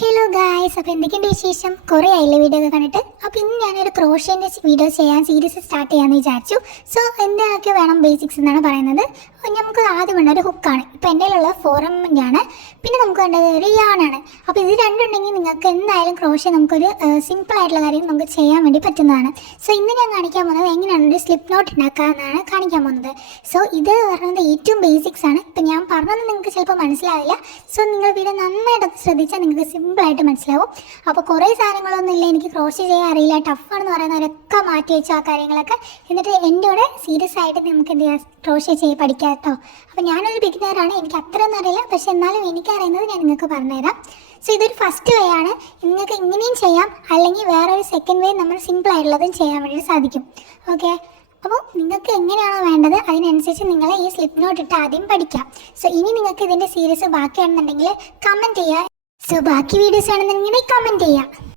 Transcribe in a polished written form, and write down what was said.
Hello guys, അപ്പോൾ എന്തൊക്കെയുണ്ട് വിശേഷം? കുറേ ആയില്ലേ വീഡിയോ ഒക്കെ കണ്ടിട്ട്. അപ്പോൾ ഇന്ന് ഞാനൊരു ക്രോഷ്യേൻ്റെ വീഡിയോ ചെയ്യാൻ സീരീസ് സ്റ്റാർട്ട് ചെയ്യാമെന്ന് വിചാരിച്ചു. എന്തൊക്കെ വേണം ബേസിക്സ് എന്നാണ് പറയുന്നത്. നമുക്ക് ആദ്യം വേണ്ട ഒരു ഹുക്കാണ്. ഇപ്പോൾ എൻ്റെ കയ്യിലുള്ള 4mm ആണ്. പിന്നെ നമുക്ക് വേണ്ടത് ഒരു യാണാണ്. അപ്പോൾ ഇത് രണ്ടുണ്ടെങ്കിൽ നിങ്ങൾക്ക് എന്തായാലും ക്രോഷ്യ നമുക്കൊരു സിമ്പിൾ ആയിട്ടുള്ള കാര്യം നമുക്ക് ചെയ്യാൻ വേണ്ടി പറ്റുന്നതാണ്. ഇന്ന് ഞാൻ കാണിക്കാൻ പോകുന്നത് എങ്ങനെയാണ് ഒരു സ്ലിപ്പ് നോട്ട് ഉണ്ടാക്കുക എന്നാണ് കാണിക്കാൻ പോകുന്നത്. ഇത് പറയുന്നത് ഏറ്റവും ബേസിക്സ് ആണ്. ഇപ്പം ഞാൻ പറഞ്ഞത് നിങ്ങൾക്ക് ചിലപ്പോൾ മനസ്സിലാവില്ല. നിങ്ങൾ വീഡിയോ നന്നായിട്ട് ശ്രദ്ധിച്ചാൽ നിങ്ങൾക്ക് സിമ്പിളായിട്ട് മനസ്സിലാവും. അപ്പോൾ കുറേ സാധനങ്ങളൊന്നും ഇല്ല, എനിക്ക് ക്രോഷ്യ ചെയ്യാൻ അറിയില്ല, ടഫാണെന്ന് പറയുന്നവരൊക്കെ മാറ്റി വെച്ചു ആ കാര്യങ്ങളൊക്കെ. എന്നിട്ട് എൻ്റെ കൂടെ സീരിയസ് ആയിട്ട് നമുക്ക് എന്ത് ചെയ്യാം, ക്രോഷ്യ ചെയ്ത് പഠിക്കാം കേട്ടോ. അപ്പോൾ ഞാനൊരു ബിഗിനറാണ്, എനിക്ക് അത്രയൊന്നും അറിയില്ല, പക്ഷെ എന്നാലും എനിക്കറിയുന്നത് ഞാൻ നിങ്ങൾക്ക് പറഞ്ഞുതരാം. ഇതൊരു ഫസ്റ്റ് വേ ആണ്. നിങ്ങൾക്ക് ഇങ്ങനെയും ചെയ്യാം, അല്ലെങ്കിൽ വേറൊരു സെക്കൻഡ് വേ നമ്മൾ സിമ്പിൾ ആയിട്ടുള്ളതും ചെയ്യാൻ വേണ്ടി സാധിക്കും. ഓക്കെ, അപ്പോൾ നിങ്ങൾക്ക് എങ്ങനെയാണോ വേണ്ടത് അതിനനുസരിച്ച് നിങ്ങൾ ഈ സ്ലിപ്പ് നോട്ട് ഇട്ട് ആദ്യം പഠിക്കാം. ഇനി നിങ്ങൾക്ക് ഇതിൻ്റെ സീരീസ് ബാക്കിയാണെന്നുണ്ടെങ്കിൽ കമൻറ്റ് ചെയ്യുക. ബാക്കി വീഡിയോസ് ആണെന്നുണ്ടെങ്കിൽ കമൻറ്റ് ചെയ്യാം.